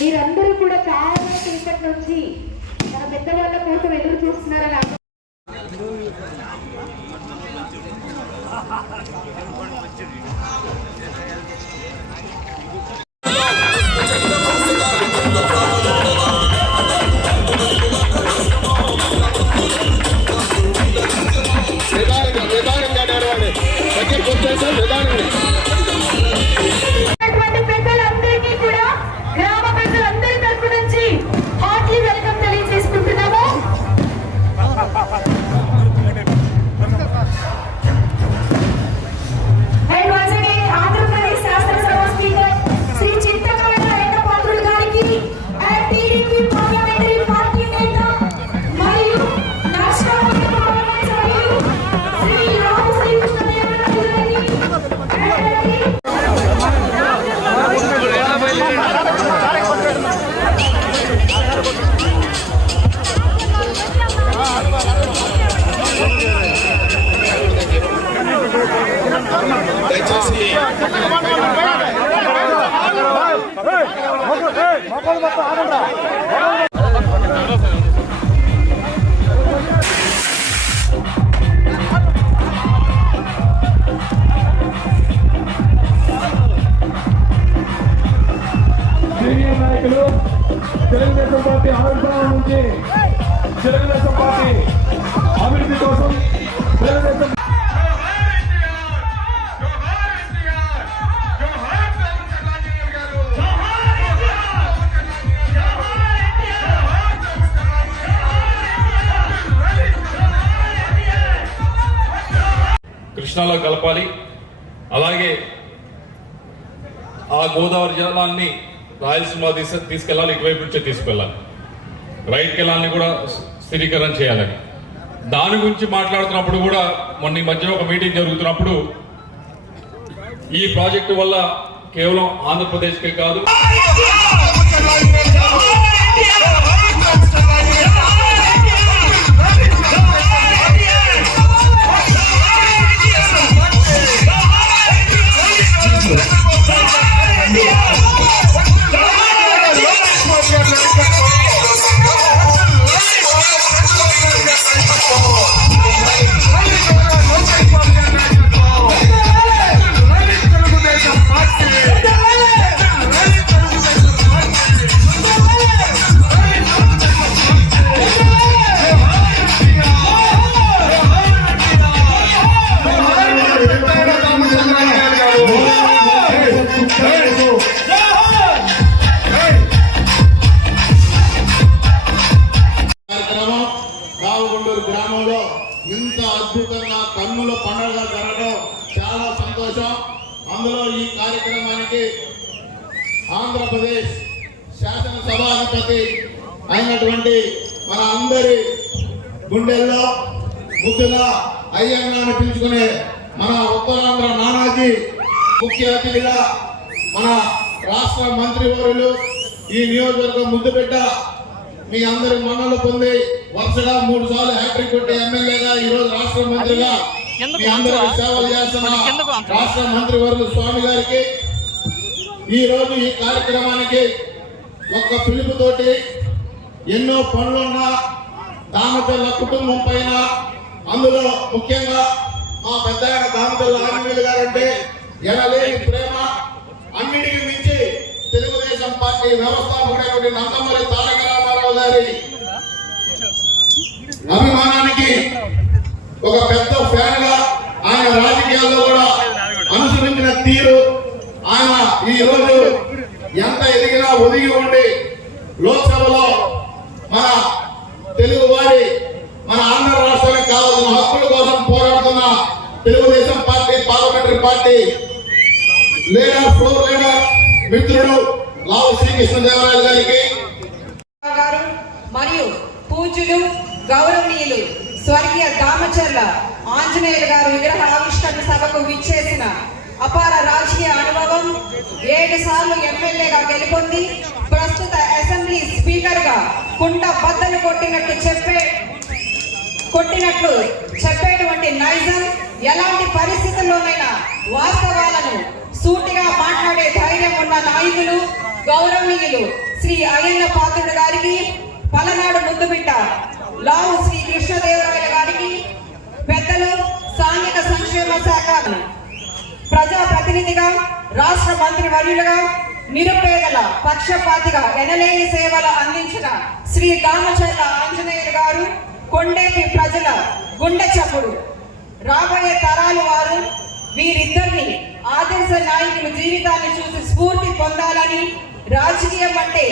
మీరందరూ కూడా చాలా సేపటి నుంచి మన పెద్దవాళ్ళ కోసం ఎదురు చూస్తున్నారని పెద్దలందరికీ కూడా గ్రామ పెద్దలందరి తరపు నుంచి హార్ట్లీ వెల్కమ్ తెలియజేసుకుంటున్నాము. అండ్ వన్స్ అగైన్ ఆంధ్రప్రదేశ్ శాసనసభ స్పీకర్ శ్రీ చింతకాయల వెంకటపాత్రులు గారికి అండ్ టీడీపీ పార్లమెంటరీ పార్టీ నేత మరియు రాష్ట్ర పార్లమెంట్ సభ్యులు శ్రీ రావు శ్రీకృష్ణదేవరాయలు గారికి సీనియర్ నాయకులు తెలుగుదేశం పార్టీ ఆవిర్భావం నుంచి తెలుగుదేశం పార్టీ అభివృద్ధి కోసం తెలుగుదేశం కృష్ణాలో కలపాలి. అలాగే ఆ గోదావరి జలాన్ని రాయలసీమ తీసుకెళ్ళాలి, ఇటువైపు నుంచే తీసుకెళ్ళాలి. రైట్ కెనాల్ని కూడా స్థిరీకరణ చేయాలని దాని గురించి మాట్లాడుతున్నప్పుడు కూడా మొన్న ఈ మధ్యలో ఒక మీటింగ్ జరుగుతున్నప్పుడు ఈ ప్రాజెక్టు వల్ల కేవలం ఆంధ్రప్రదేశ్కే కాదు గ్రామంలో ఇంత అద్భుతంగా కన్నుల పండుగ జరగడం చాలా సంతోషం. అందులో ఈ కార్యక్రమానికి ఆంధ్రప్రదేశ్ శాసనసభాధిపతి అయినటువంటి మన అందరి గుండెల్లో ముద్దుగా అయ్యన్నాన్ని పిలుచుకునే మన ఉత్తరాంధ్ర నానాజీ ముఖ్య అతిథిగా మన రాష్ట్ర మంత్రివర్యులు ఈ నియోజకవర్గం ముద్దుబిడ్డ మీ అందరి మన్నలు పొంది వరుసగా 3 సార్లు హ్యాట్రిక్ కొట్టే ఎమ్మెల్యేగా ఈ రోజు రాష్ట్ర మంత్రిగా మీ అందరికి సేవలు చేస్తున్న రాష్ట్ర మంత్రివర్యులు స్వామి గారికి ఈ రోజు ఈ కార్యక్రమానికి ఒక్క పిలుపుతోటి ఎన్నో పనులున్న దామచర్ల కుటుంబం పైన, అందులో ముఖ్యంగా మా పెద్ద దామచర్ల ఆంజనేయులు గారంటే ఎనలేని ప్రేమ, అన్నిటికీ మించి తెలుగుదేశం పార్టీ వ్యవస్థాపకుడైనటువంటి నందమూరి తారక రామారావు గారి అభిమానానికి ఒక పెద్ద ఫ్యాన్ గా ఆయన రాజకీయాల్లో కూడా అనుసరించిన తీరు, ఆయన ఈ రోజు ఎంత ఎదిగినా ఒదిగి ఉండి లోక్సభలో మన తెలుగు వారి మన ఆంధ్ర రాష్ట్రానికి కావాల్సిన హక్కుల కోసం పోరాడుతున్న Telugu Desam party parliamentary party leader floor leader మిత్రుడు లావు శ్రీకృష్ణదేవరాయలు గారికి మరియు పూజ్యులు గౌరవనీయులు స్వర్గీయ దామచర్ల ఆంజనేయులు గారు విగ్రహ ఆవిష్కరణ సభకు విచ్చేసిన అపార రాజకీయ అనుభవం, 7 సార్లు ఎమ్మెల్యేగా గెలుపొంది ప్రస్తుత అసెంబ్లీ స్పీకర్ గా కుంట బద్దలు కొట్టినట్లు చెప్పేటువంటి నైజం, ఎలాంటి పరిస్థితుల్లోనైనా వాస్తవాలను సూటిగా మాట్లాడే ధైర్యం ఉన్న నాయకుడు నాయకులు గౌరవనీయులు శ్రీ అయ్యన్న పాత్రుడు గారికి, పలనాడు ముద్దుబిడ్డ లావు శ్రీ కృష్ణదేవరాయల గారికి, పెద్దలు సాంఘిక సంక్షేమ శాఖ ప్రజా ప్రతినిధిగా, రాష్ట్ర మంత్రి వర్యులుగా, నిరుపేదల పక్షపాతిగా ఎనలేని సేవలు అందించిన శ్రీ దామచర్ల ఆంజనేయులు గారు కొండేపి ప్రజల గుండె చప్పుడు. రాబోయే తరాలు వారు వీరిద్దరిని ఆదర్శ నాయకుల జీవితాన్ని చూసి స్ఫూర్తి పొందాలని, రాజకీయం అంటే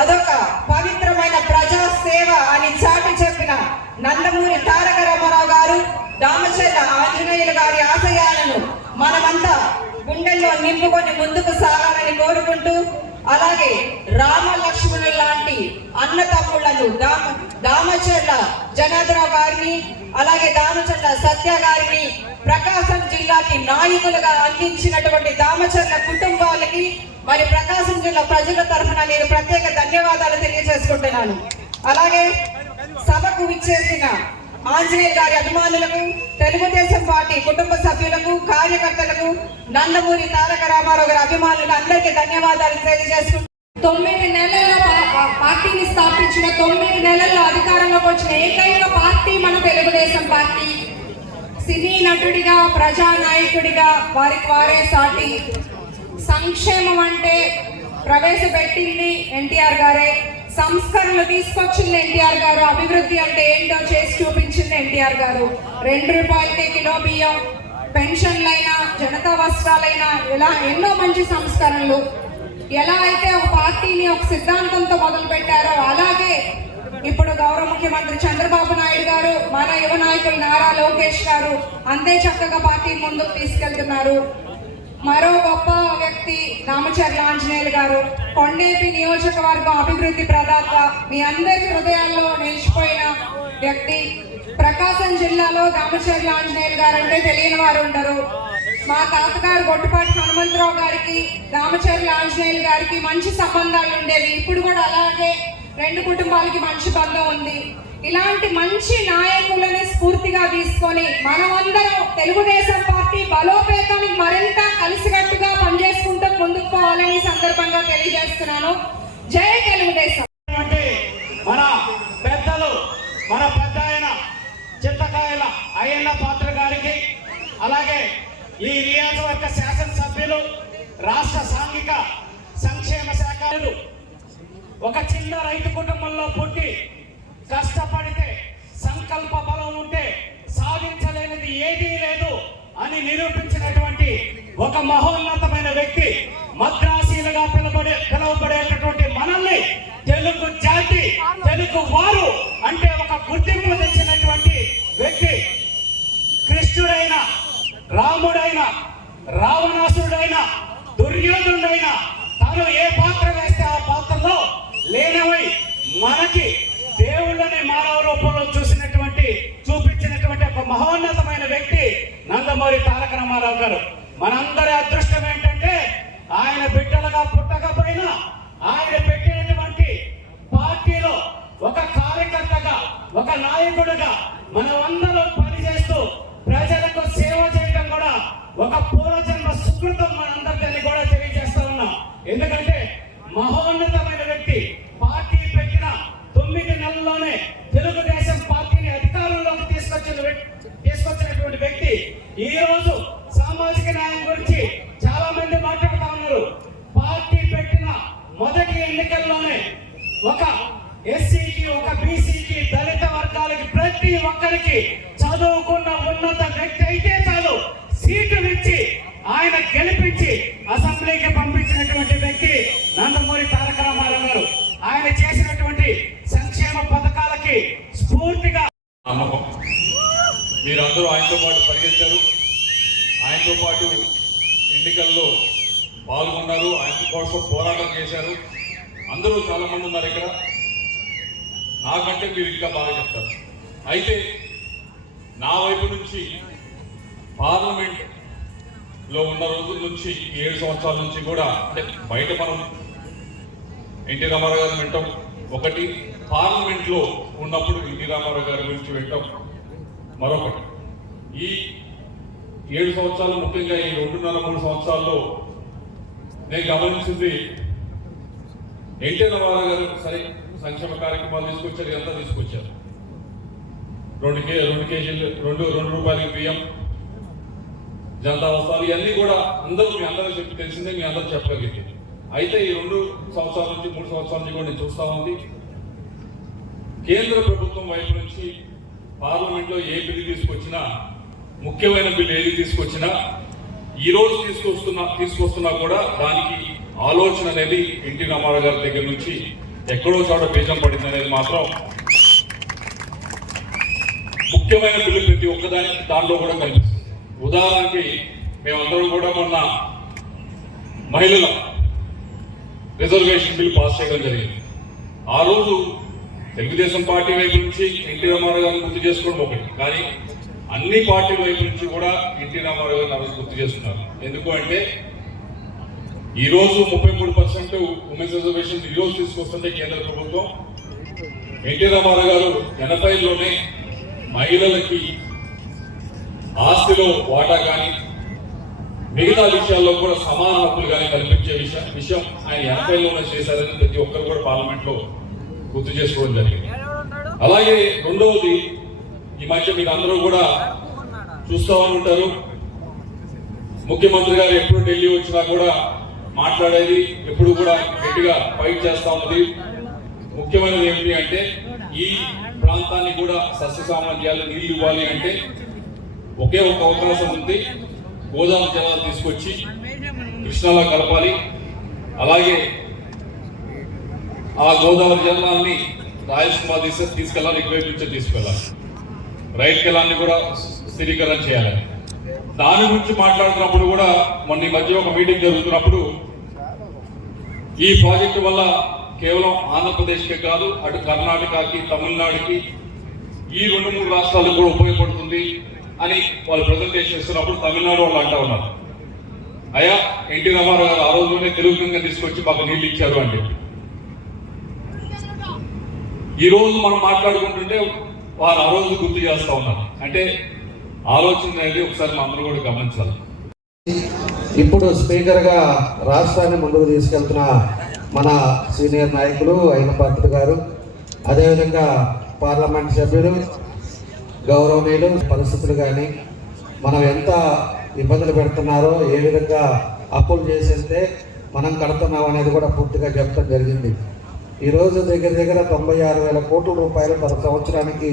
అదొక పవిత్రమైన ప్రజా సేవ అని చాటి చెప్పిన నందమూరి తారక రామారావు గారు, దామచర్ల ఆంజనేయులు గారి ఆశయాలను మనమంతా గుండెల్లో నింపుకొని ముందుకు సాగాలని కోరుకుంటూ, అలాగే రామ లక్ష్మణుల లాంటి అన్న తమ్ముళ్లను దామచర్ల జనార్దరావు గారిని, అలాగే దామచర్ల సత్య గారిని ప్రకాశం జిల్లాకి నాయకులుగా అందించినటువంటి దామచర్ల కుటుంబాలకి మరి ప్రకాశం జిల్లా ప్రజల తరఫున నేను ప్రత్యేక ధన్యవాదాలు తెలియజేసుకుంటున్నాను. అలాగే సభకు విచ్చేసిన ఆంజనేయ గారి అభిమానులకు, తెలుగుదేశం పార్టీ కుటుంబ సభ్యులకు, కార్యకర్తలకు, నందమూరి తారక రామారావు గారి అభిమానులకు అందరికీ ధన్యవాదాలు తెలియజేసుకుంటున్నాను. 9 నెలల్లో పార్టీని స్థాపించిన 9 నెలల్లో అధికారంలోకి వచ్చిన ఏకైక పార్టీ మన తెలుగుదేశం పార్టీ. సినీ నటుడిగా, ప్రజానాయకుడిగా వారికి వారే సాటి. సంక్షేమం అంటే ప్రవేశపెట్టింది ఎన్టీఆర్ గారే, సంస్కరణలు తీసుకొచ్చింది ఎన్టీఆర్ గారు, అభివృద్ధి అంటే ఏంటో చేసి చూపించింది ఎన్టీఆర్ గారు. 2 రూపాయలకే కిలో బియ్యం, పెన్షన్లైనా, జనతా వస్త్రాలైనా, ఇలా ఎన్నో మంచి సంస్కరణలు. ఎలా అయితే ఒక పార్టీని ఒక సిద్ధాంతంతో మొదలు పెట్టారో అలాగే ఇప్పుడు గౌరవ ముఖ్యమంత్రి చంద్రబాబు నాయుడు గారు, మన యువ నాయకులు నారా లోకేష్ గారు అంతే చక్కగా పార్టీని ముందుకు తీసుకెళ్తున్నారు. మరో గొప్ప వ్యక్తి దామచర్ల ఆంజనేయులు గారు, కొండేపి నియోజకవర్గం అభివృద్ధి ప్రదాత, మీ అందరి హృదయాల్లో నిలిచిపోయిన వ్యక్తి. ప్రకాశం జిల్లాలో దామచర్ల ఆంజనేయులు గారు అంటే తెలియని వారు ఉండరు. మా తాతగారు గొట్టుపాటి హనుమంతరావు గారికి, దామచర్ల ఆంజనేయులు గారికి మంచి సంబంధాలు ఉండేవి. ఇప్పుడు కూడా అలాగే 2 కుటుంబాలకి మంచి బంధం ఉంది. ఇలాంటి మంచి నాయకులని స్ఫూర్తిగా తీసుకొని మనమందరం తెలుగుదేశం పార్టీ బలోపేతానికి మరింత కలిసికట్టుగా పనిచేసుకుంటూ ముందుకు పోవాలని సందర్భంగా తెలియజేస్తున్నాను. జై తెలుగుదేశం. మన పెద్దలు, మన పెద్ద ఆయన చింతకాయల అయ్యన్న పాత్ర గారికి, అలాగే ఈ నియోజకవర్గ శాసనసభ్యులు, రాష్ట్ర సాంఘిక సంక్షేమ శాఖ, ఒక చిన్న రైతు కుటుంబంలో పుట్టి కష్టపడితే సంకల్ప బలం ఉంటే సాధించలేనిది ఏదీ లేదు అని నిరూపించినటువంటి ఒక మహోన్నతమైన వ్యక్తి, మద్రాసీలుగా పిలువబడేటటువంటి మనల్ని తెలుగు జాతి, తెలుగు వారు అంటే ఒక గుర్తింపు తెచ్చినటువంటి వ్యక్తి. కృష్ణుడైన, రాముడైన, రావణాసురుడైన, దుర్యోధనుడైన తాను ఏ పాత్ర వేస్తే ఆ పాత్రలో లేనవై మనకి దేవుళ్ళని మానవ రూపంలో చూపించినటువంటి ఒక మహోన్నతమైన వ్యక్తి నందమూరి తారక రామారావు గారు. మనందరి అదృష్టం ఏంటంటే ఆయన బిడ్డలుగా పుట్టకపోయినా ఆయన పెట్టినటువంటి పార్టీలో ఒక కార్యకర్తగా, ఒక నాయకుడిగా మనమందరం పనిచేస్తూ ప్రజలకు సేవ చేయడం కూడా ఒక పూర్వజన్మ సుకృతం మనందరికీ కూడా తెలియజేస్తా ఉన్నాం. ఎందుకంటే మహోన్నతమైన వ్యక్తి పార్టీ పెట్టిన 9 నెలల్లోనే తెలుగుదేశం పార్టీని అధికారంలోకి తీసుకొచ్చినటువంటి వ్యక్తి. ఈ రోజు సామాజిక న్యాయం గురించి చాలా మంది మాట్లాడుతూ ఉన్నారు. పార్టీ పెట్టిన మొదటి ఎన్నికల్లోనే ఒక ఎస్సీకి, ఒక బీసీకి, దళిత వర్గాలకి ప్రతి ఒక్కరికి చదువుకున్న ఉన్నత వ్యక్తి అయితే చాలు సీటు ఇచ్చి ఆయన గెలిపించి అసెంబ్లీకి పంపించినటువంటి వ్యక్తి నందమూరి తారక రామారావు గారు. ఆయన చేసినటువంటి సంక్షేమ పథకాలకి స్ఫూర్తిగా నమ్మకం. మీరందరూ ఆయనతో పాటు పరిగెత్తారు, ఆయనతో పాటు ఎన్నికల్లో పాల్గొన్నారు, ఆయన కోసం పోరాటం చేశారు. అందరూ చాలా మంది ఉన్నారు ఇక్కడ, నాకంటే మీరు ఇంకా బాగా చెప్తారు. అయితే నా వైపు నుంచి పార్లమెంట్లో ఉన్న రోజుల నుంచి 7 సంవత్సరాల నుంచి కూడా, అంటే బయట మనం ఎన్టీ రామారావు గారు వింటాం ఒకటి, పార్లమెంట్లో ఉన్నప్పుడు ఎన్టీ రామారావు గారి గురించి వింటాం మరొకటి. ఈ 7 సంవత్సరాలు, ముఖ్యంగా ఈ 2.5-3 సంవత్సరాల్లో నేను గమనించింది ఎన్టీ రామారావు గారు సరే సంక్షేమ కార్యక్రమాలు తీసుకొచ్చారు, ఎంత తీసుకొచ్చారు. 2 కేజీలు 2 రూపాయలకి బియ్యం, జనతా వస్తాలు, ఇవన్నీ కూడా మీ అందరూ చెప్పి తెలిసిందే, మీ అందరూ చెప్పగలిగింది. అయితే ఈ 2 సంవత్సరాల నుంచి 3 సంవత్సరాల నుంచి కూడా నేను చూస్తా ఉంది, కేంద్ర ప్రభుత్వం వైపు నుంచి పార్లమెంట్లో ఏ బిల్లు తీసుకొచ్చినా, ముఖ్యమైన బిల్లు ఏది తీసుకొచ్చినా, ఈ రోజు తీసుకొస్తున్నా కూడా దానికి ఆలోచన అనేది ఎన్టీ రామారావు గారి దగ్గర నుంచి ఎక్కడో చోట బీజం పడింది అనేది మాత్రం ముఖ్యమైన బిల్లు ప్రతి ఒక్కదానికి దాంట్లో కూడా కనిపిస్తుంది. ఉదాహరణకి మేమందరం కూడా మొన్న మహిళల రిజర్వేషన్ బిల్ పాస్ చేయడం జరిగింది. ఆ రోజు తెలుగుదేశం పార్టీ వైపు నుంచి ఎన్టీ రామారావు గారిని గుర్తు చేసుకోవడం ఒకటి, కానీ అన్ని పార్టీల వైపు నుంచి కూడా ఎన్టీ రామారావు గారిని ఆ రోజు గుర్తు చేస్తున్నారు. ఎందుకు అంటే ఈ రోజు 33% ఉమెన్స్ రిజర్వేషన్ ఈ రోజు తీసుకొస్తుంటే కేంద్ర ప్రభుత్వం, ఎన్టీ రామారావు గారు 80లోనే మహిళలకి ఆస్తిలో వాటా కానీ మిగతా విషయాల్లో కూడా సమాన హక్కులు కానీ కల్పించే విషయం ఆయన 80లోనే చేశారని ప్రతి ఒక్కరు కూడా పార్లమెంట్ లో గుర్తు చేసుకోవడం జరిగింది. అలాగే రెండవది, ఈ మధ్య మీరు అందరూ కూడా చూస్తూ ఉంటారు, ముఖ్యమంత్రి గారు ఎప్పుడు ఢిల్లీ వచ్చినా కూడా మాట్లాడేది, ఎప్పుడు కూడా గట్టిగా ఫైట్ చేస్తా ఉన్నది. ముఖ్యమైనది ఏమిటి అంటే ఈ ప్రాంతాన్ని కూడా సస్యసామర్థ్యాలు నీళ్లు ఇవ్వాలి అంటే ఒకే ఒక అవకాశం ఉంది, గోదావరి జలాలు తీసుకొచ్చి కృష్ణాలో కలపాలి. అలాగే ఆ గోదావరి జలాన్ని రాయలసీమ తీసుకెళ్ళాలి, ఇటువైపు నుంచే తీసుకెళ్ళాలి. రైట్ కెలాన్ని కూడా స్థిరీకరణ చేయాలి. దాని గురించి మాట్లాడుతున్నప్పుడు కూడా మొన్న ఈ మధ్య ఒక మీటింగ్ జరుగుతున్నప్పుడు ఈ ప్రాజెక్టు వల్ల కేవలం ఆంధ్రప్రదేశ్కే కాదు, అటు కర్ణాటకకి, తమిళనాడుకి, ఈ 2-3 రాష్ట్రాలకు కూడా ఉపయోగపడుతుంది అని వాళ్ళు ప్రజెంటేషన్ ఇస్తున్నప్పుడు తమిళనాడు వాళ్ళు అంటా ఉన్నారు, అయ్యా ఎన్టీ రామారావు గారు ఆ రోజులోనే తెలుగుగా తీసుకొచ్చి మాకు నీళ్ళు ఇచ్చారు అని చెప్పి. ఈ రోజు మనం మాట్లాడుకుంటుంటే వారు ఆ రోజు గుర్తు చేస్తా ఉన్నారు. అంటే ఆలోచన అనేది ఒకసారి మా అందరూ కూడా గమనించాలి. ఇప్పుడు స్పీకర్గా రాష్ట్రాన్ని ముందుకు తీసుకెళ్తున్న మన సీనియర్ నాయకులు అయినపాత్రుడు గారు, అదేవిధంగా పార్లమెంట్ సభ్యులు గౌరవనీయులు, పరిస్థితులు కానీ మనం ఎంత ఇబ్బందులు పెడుతున్నారో, ఏ విధంగా అప్పులు చేసేస్తే మనం కడుతున్నాం అనేది కూడా పూర్తిగా చెప్పడం జరిగింది. ఈరోజు దగ్గర 96,000 కోట్ల రూపాయలు ప్రతి సంవత్సరానికి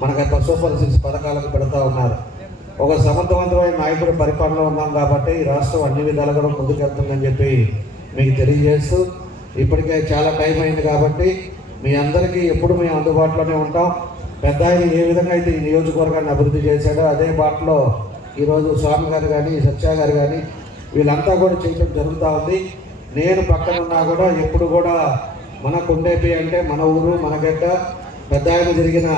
మనకు సూపర్ 6 పథకాలకు పెడతా ఉన్నారు. ఒక సమర్థవంతమైన నాయకుడు పరిపాలన ఉన్నాం కాబట్టి ఈ రాష్ట్రం అన్ని విధాలు కూడా ముందుకెళ్తుందని చెప్పి మీకు తెలియజేస్తూ, ఇప్పటికే చాలా టైం అయింది కాబట్టి మీ అందరికీ ఎప్పుడు మేము అందుబాటులోనే ఉంటాం. పెద్ద ఆయన ఏ విధంగా అయితే ఈ నియోజకవర్గాన్ని అభివృద్ధి చేశాడో అదే బాటలో ఈరోజు స్వామి గారు కానీ, సత్య గారు కానీ వీళ్ళంతా కూడా చేయడం జరుగుతూ ఉంది. నేను పక్కన ఉన్నా కూడా ఎప్పుడు కూడా మన కొండేపి అంటే మన ఊరు, మన గడ్డ, పెద్ద ఆయన జరిగిన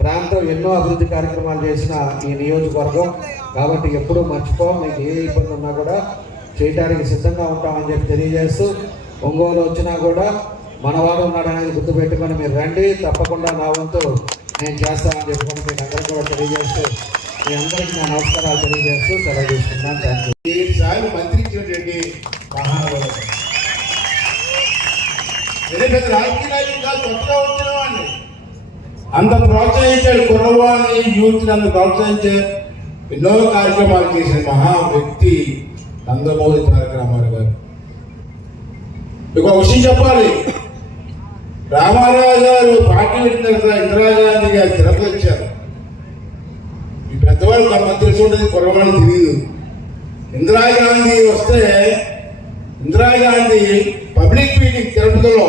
ప్రాంతం, ఎన్నో అభివృద్ధి కార్యక్రమాలు చేసిన ఈ నియోజకవర్గం కాబట్టి ఎప్పుడూ మర్చిపోం. మీకు ఏ ఇబ్బంది ఉన్నా కూడా చేయడానికి సిద్ధంగా ఉంటామని చెప్పి తెలియజేస్తూ, ఒంగోలు వచ్చినా కూడా మనవాడు ఉన్నాడనేది గుర్తుపెట్టుకొని మీరు రండి, తప్పకుండా నా వంతు నేను చేస్తానని చెప్పుకొని మీకు అందరికీ కూడా తెలియజేస్తూ, మీ అందరికీ నా నమస్కారాలు తెలియజేస్తూ సెలవు తీసుకుంటాను. Thank you. 7 సార్లు మంత్రి ఇచ్చినటువంటి మహానుభావుడు, పెద్ద రాజకీయ నాయకులు కాదు, కొత్తగా వచ్చిన వాడిని అంత ప్రోత్సహించాడు. కుర్రవాడిని, యూత్ అంత ప్రోత్సహించే ఎన్నో కార్యక్రమాలు చేసిన మహా వ్యక్తి నందమూరి తారక రామారావు గారు. ఇంకో విషయం చెప్పాలి, రామారావు గారు పార్టీ పెట్టిన తర్వాత ఇందిరాగాంధీ గారు తిరుపతి వచ్చారు. ఈ పెద్దవాళ్ళు కొంతమంది తెలిసి ఉండేది, కుర్రవాళ్ళు తెలియదు. ఇందిరాగాంధీ వస్తే ఇందిరాగాంధీ పబ్లిక్ మీటింగ్ తిరుపతిలో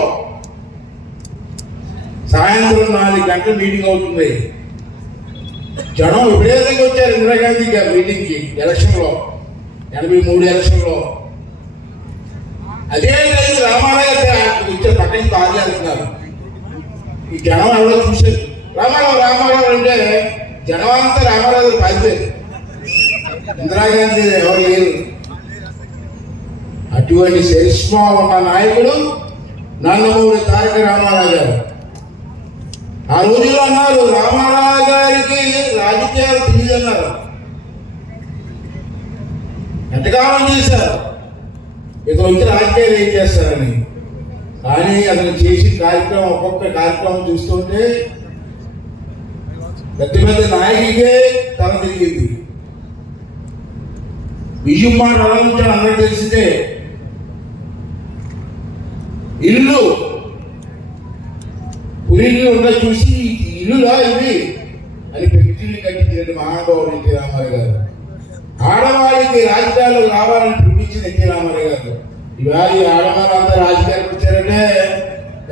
సాయంత్రం 4 గంటల మీటింగ్ అవుతుంది. జనం విపరీతంగా వచ్చారు ఇందిరాగాంధీ గారి మీటింగ్కి. ఎలక్షన్లో 83 ఎలక్షన్లో అదే రామారావు గారు వచ్చే పక్కన కారు చేస్తున్నారు. ఈ జనం ఎవరో చూశారు, రామారావు అంటే జనం అంతా రామారావు గారు పారిపోయారు. ఇందిరాగాంధీ ఎవరు లేరు. అటువంటి చరిష్మా ఉన్న నాయకుడు నందమూరి తారక రామారావు గారు. ఆ రోజుల్లో అన్నారు, రామారావు గారికి రాజకీయాలు తెలియదు అన్నారు. ఎంతకాలం చేశారు, ఇక వచ్చి రాజకీయాలు ఏం చేస్తారని. కానీ అతను చేసిన కార్యక్రమం ఒక్కొక్క కార్యక్రమం చూస్తుంటే పెద్ద పెద్ద నాయకుడికే తల తిరిగింది. బియ్యం మాట అలంచాడు అందరూ తెలిసిందే. ఇల్లు పురిళ్ళు ఉన్న చూసి ఇల్లులా ఇవి అని పెళ్లి కట్టించిన మహానుభావుడు ఎన్టీ రామారావు గారు. ఆడవారికి రాజకీయాల్లో రావాలని పిలిపించిన ఎన్టీ రామారావు గారు. ఇవాళ ఈ ఆడవాళ్ళంతా రాజకీయాలకు వచ్చారంటే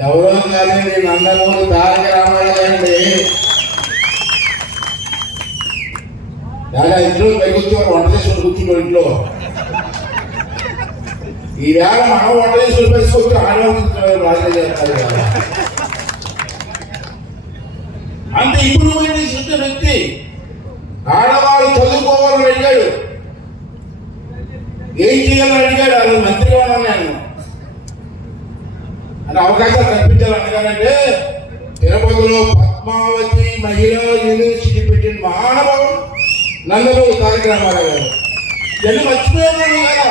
ఎవరో కానీ నేను నందమూరి తారక రామారావు గారండి. ఇంట్లో పైకి వచ్చేవారు వంట చేసుకుని కూర్చుంటారు ఇంట్లో. ఈవేళ మనం వంట చేసుకుని పైకి ఆడవాళ్ళు రాజకీయ చేస్తారు. అంటే ఇప్పుడు చూసిన వ్యక్తి ఆడవాళ్ళు చదువుకోవాలని అడిగాడు, ఏం చేయాలని అడిగాడు. అది మంత్రిగా ఉన్నాను నేను అని అవకాశాలు కల్పించాలనగానంటే తిరుపతిలో పద్మావతి మహిళా యూనివర్సిటీ పెట్టిన మహానుభావుడు నందమూరి తారక రామారావు గారు. ఇవన్నీ మర్చిపోయాను కదా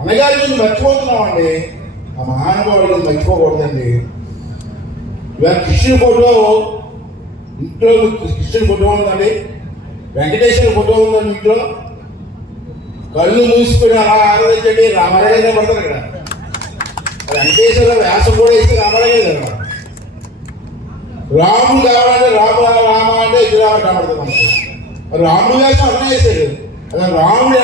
అన్నగారి గురించి మర్చిపోతున్నామండి. ఆ మహానుభావుడి గురించి మర్చిపోకూడదండి. ఇవాళ కృష్ణుడి ఫోటో ఇంట్లో కృష్ణుడి ఫోటో ఉందండి, వెంకటేశ్వర ఫోటో ఉందండి ఇంట్లో. కళ్ళు మూసుకుని అలా ఆరాధించండి రామారాయణ పడతారు ఇక్కడ. వెంకటేశ్వర వ్యాసం కూడా ఇస్తే రామారాయణ కదా. రాముడు కావాలంటే రామ రామ అంటే ఇది రామడుతుంది మనకి. రాముడు వ్యాసం అర్థం చేశాడు. అదే రాముడు